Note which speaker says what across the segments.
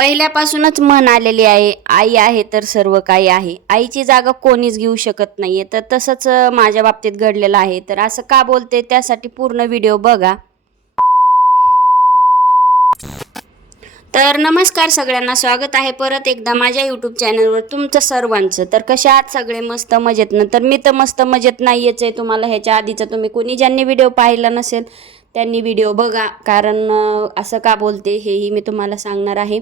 Speaker 1: पहिल्यापासूनच म्हण आलेली आहे आई आहे तर सर्व काही आहे. आईची जागा कोणीच घेऊ शकत नाहीये. तर तसंच माझ्या बाबतीत घडलेलं आहे. तर असं का बोलते? त्यासाठी पूर्ण व्हिडिओ बघा. तर नमस्कार सगळ्यांना. स्वागत आहे परत एकदा माझ्या यूट्यूब चॅनलवर तुमचं सर्वांचं. तर कशा आहात सगळे? मस्त मजेत ना? तर मी तर मस्त मजेत नाहीयेच आहे. तुम्हाला ह्याच्या आधीचं तुम्ही कोणी ज्यांनी व्हिडिओ पाहिला नसेल त्यांनी व्हिडिओ बघा. कारण असं का बोलते हेही मी तुम्हाला सांगणार आहे.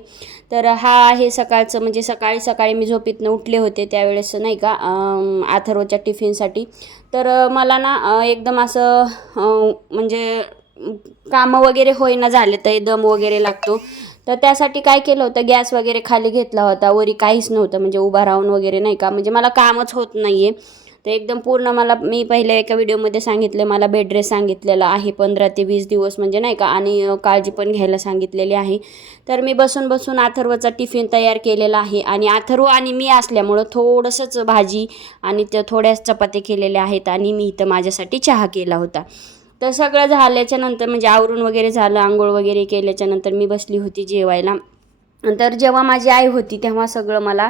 Speaker 1: तर हा आहे सकाळचं म्हणजे सकाळी सकाळी मी झोपीतनं उठले होते त्यावेळेस नाही का अं, अथर्वच्या टिफिनसाठी. तर मला ना एकदम असं म्हणजे कामं वगैरे होईना झाले तर दम वगैरे लागतो. तर त्यासाठी काय केलं होतं गॅस वगैरे खाली घेतला होता. वरी काहीच नव्हतं म्हणजे उभा राहून वगैरे नाही का. म्हणजे मला कामच होत नाही आहे तर एकदम पूर्ण मला मी पहिल्या एका व्हिडिओमध्ये सांगितलं मला बेड रेस्ट सांगितलेला आहे पंधरा ते वीस दिवस म्हणजे नाही का आणि काळजी पण घ्यायला सांगितलेली आहे. तर मी बसून बसून अथर्वचा टिफिन तयार केलेला आहे आणि अथर्व आणि मी असल्यामुळं थोडंसंच भाजी आणि त्या थोड्याच चपात्या केलेल्या आहेत आणि मी इथं माझ्यासाठी चहा केला होता. तर सगळं झाल्याच्यानंतर म्हणजे आवरून वगैरे झालं आंघोळ वगैरे केल्याच्यानंतर मी बसली होती जेवायला. तर जेव्हा माझी आई होती तेव्हा सगळं मला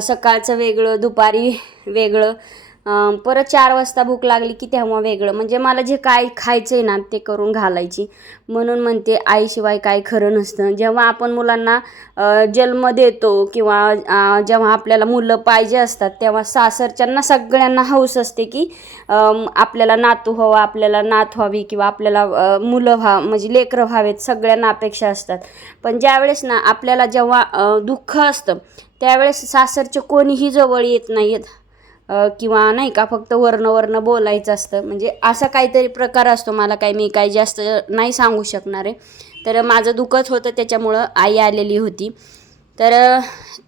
Speaker 1: सकाळचं वेगळं दुपारी वेगळं परत चार वाजता भूक लागली की तेव्हा वेगळं. म्हणजे मला जे काय खायचं आहे ना ते करून घालायची. म्हणून म्हणते आईशिवाय काय खरं नसतं. जेव्हा आपण मुलांना जन्म देतो किंवा जेव्हा आपल्याला मुलं पाहिजे असतात तेव्हा सासरच्यांना सगळ्यांना हौस असते की आपल्याला नातू व्हावं आपल्याला नात व्हावी किंवा आपल्याला मुलं व्हा म्हणजे लेकरं व्हावेत सगळ्यांना अपेक्षा असतात. पण ज्यावेळेस ना आपल्याला जेव्हा दुःख असतं त्यावेळेस सासरचे कोणीही जवळ येत नाही आहेत किंवा नाही का फक्त वर्ण वर्ण बोलायचं असतं. म्हणजे असा काहीतरी प्रकार असतो मला काही मी काही जास्त नाही सांगू शकणार आहे. तर माझं दुखत होतं त्याच्यामुळं आई आलेली होती. तर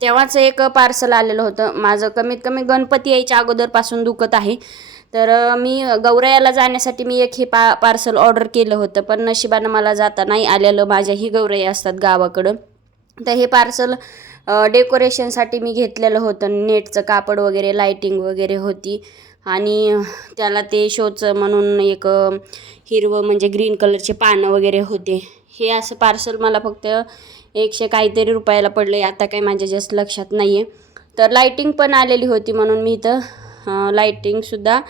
Speaker 1: तेव्हाच एक पार्सल आलेलं होतं. माझं कमीत कमी गणपती यायच्या अगोदरपासून दुखत आहे. तर मी गौरायाला जाण्यासाठी मी एक हे पा पार्सल ऑर्डर केलं होतं पण नशिबानं मला जाता नाही आलेलं. माझ्याही गौरया असतात गावाकडं. तर हे पार्सल डेकोरेशनसाठी मी घेतलेलं होतं. नेटचं कापड वगैरे लायटिंग वगैरे होती. आणि त्याला ते शोचं म्हणून एक हिरवं म्हणजे ग्रीन कलरचे पानं वगैरे होते. हे असं पार्सल मला फक्त एकशे काहीतरी रुपयाला पडलं आहे आता काही माझ्या जास्त लक्षात नाही आहे तर लाईटिंग पण आलेली होती म्हणून मी इथं लाईटिंगसुद्धा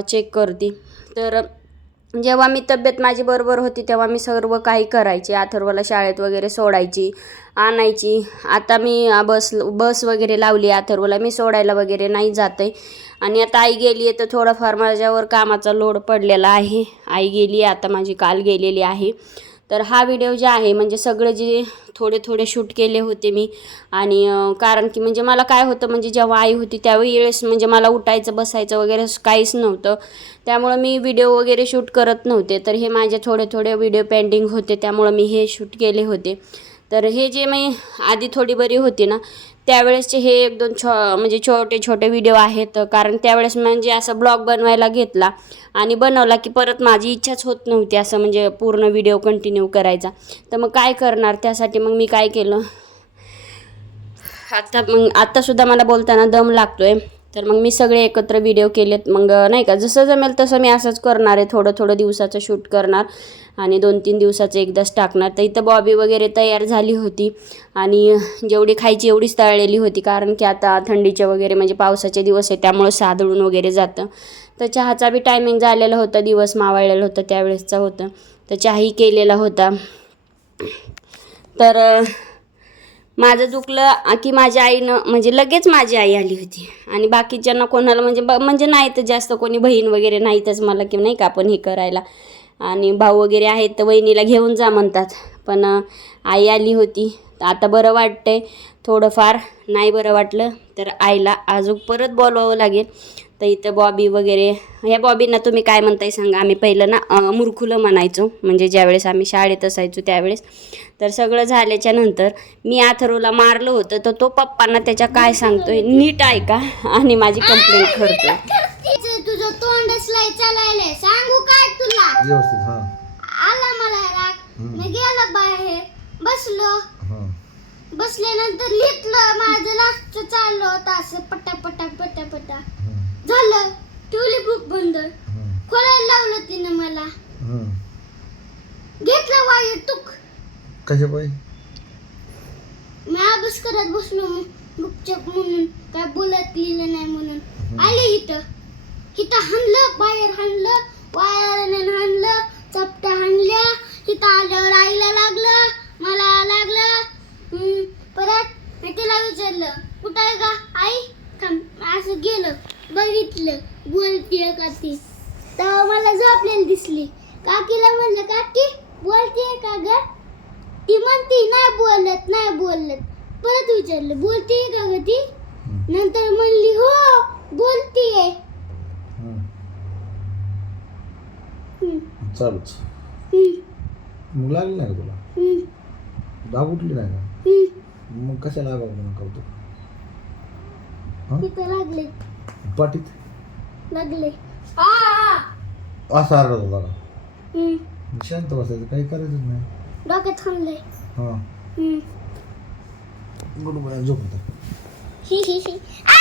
Speaker 1: चेक करते. तर जेव्हा मी तब्येत माझी बरोबर होती तेव्हा मी सर्व काही करायचे. अथर्वला शाळेत वगैरे सोडायची आणायची. आता मी बस बस वगैरे लावली आहे अथर्वला. मी सोडायला वगैरे नाही जात. आहे आणि आता आई गेली आहे तर थोडाफार माझ्यावर कामाचा लोड पडलेला आहे. आई गेली आहे आता माझी काल गेलेली आहे. तर हा व्हिडिओ जे आहे म्हणजे सगळे जे थोडे थोडे शूट केले होते मी. आणि कारण की म्हणजे मला काय होतं म्हणजे जेव्हा आई होती त्यावेळी वेळेस म्हणजे मला उठायचं बसायचं वगैरे काहीच नव्हतं. त्यामुळं मी व्हिडिओ वगैरे शूट करत नव्हते. तर हे माझे थोडे थोडे व्हिडिओ पेंडिंग होते त्यामुळं मी हे शूट केले होते. तर हे जे मी आधी थोडी बरी होती ना त्यावेळेसचे हे एक दोन छो म्हणजे छोटे छोटे व्हिडिओ आहेत. कारण त्यावेळेस म्हणजे असं ब्लॉग बनवायला घेतला आणि बनवला की परत माझी इच्छाच होत नव्हती असं म्हणजे पूर्ण व्हिडिओ कंटिन्यू करायचा. तर मग काय करणार? त्यासाठी मग मी काय केलं? आता मग आत्तासुद्धा मला बोलताना दम लागतो आहे तर मग मी सगळे एकत्र व्हिडिओ केलेत. मग नाही का जसं जमेल तसं मी असंच करणार आहे. थोडं थोडं दिवसाचं शूट करणार आणि दोन तीन दिवसाचं एकदाच टाकणार. तर इथं बॉबी वगैरे तयार झाली होती आणि जेवढी खायची एवढीच तळलेली होती. कारण की आता थंडीचे वगैरे म्हणजे पावसाचे दिवस आहे त्यामुळं साधळून वगैरे जातं. तर चहाचा बी टायमिंग झालेला होता. दिवस मावळलेला होता त्यावेळेसचा होतं. तर चहाही केलेला होता. तर माझं दुखलं की माझ्या आईनं म्हणजे लगेच माझी आई आली होती. आणि बाकीच्यांना कोणाला म्हणजे ब म्हणजे तर जास्त कोणी बहीण वगैरे नाहीतच मला की नाही का आपण हे करायला. आणि भाऊ वगैरे आहेत तर वहिनीला घेऊन जा म्हणतात. पण आई आली होती. तर आता बरं वाटतंय. थोडंफार नाही बरं वाटलं तर आईला अजून परत बोलवावं लागेल. तर इथं बॉबी वगैरे ह्या बॉबींना तुम्ही काय म्हणताय सांगा? आम्ही पहिलं ना मुरखुलं म्हणायचो. म्हणजे ज्यावेळेस आम्ही शाळेत असायचो त्यावेळेस. तर सगळं झाल्याच्यानंतर मी अथर्वला मारलं होतं. तर तो पप्पांना त्याच्या काय सांगतोय? नीट ऐका. आणि माझी कंप्लेंट करतोय.
Speaker 2: तिचं तुझं तोंडच लय चालायलंय. सांगू काय तुला?
Speaker 3: व्यवस्थित हा.
Speaker 2: आला मला राग. मी गेलो बाहेर. बसलो.
Speaker 3: हा.
Speaker 2: बसल्यानंतर लिहितलं माझं लास्ट चाललं होतं असं पटा पटा पटा पटा
Speaker 3: हा,
Speaker 2: झालं ठेवली बुक बंद
Speaker 3: हा,
Speaker 2: खोलायला लावलं तिनं मला
Speaker 3: हा.
Speaker 2: घेतलं वायर तुक
Speaker 3: कशा पायी
Speaker 2: अभ्यास करत बसलो गुपचूप म्हणून काय बोलत लिहिलं नाही म्हणून. आले इथं. इथं हाणलं बाहेर हाणलं वायरने हाणलं चपट्या हाणल्या इथं आल्यावर आईला लागलं मला लागलं. परत मी तिला विचारलं कुठं आहे का आई? थांब असं गेलं बघितलं बोलतीये का ती. तेव्हा मला झोपलेली दिसली. काकीला म्हणलं काकी बोलतीये का ग? ती म्हणती नाही बोलत नाही बोलत. परत विचारलं बोलतीये का ग ती? नंतर म्हणली हो बोलतीये.
Speaker 3: हं. चालूच.
Speaker 2: हम्म,
Speaker 3: मग लागली नाही का तुला?
Speaker 2: हम्म,
Speaker 3: दाब उठली नाही का?
Speaker 2: हम्म.
Speaker 3: मग कशाला लागावं म्हणून करतो?
Speaker 2: तिथं लागले.
Speaker 3: पाठीत?
Speaker 2: लागले. आ.
Speaker 3: असा आरडत होता का?
Speaker 2: हम्म,
Speaker 3: शांत बसायचं काही करायचंच नाही.
Speaker 2: डोक्यात थांबले
Speaker 3: हां
Speaker 2: हम्म.
Speaker 3: बरोबर झोप होता
Speaker 2: हि हि हि आ!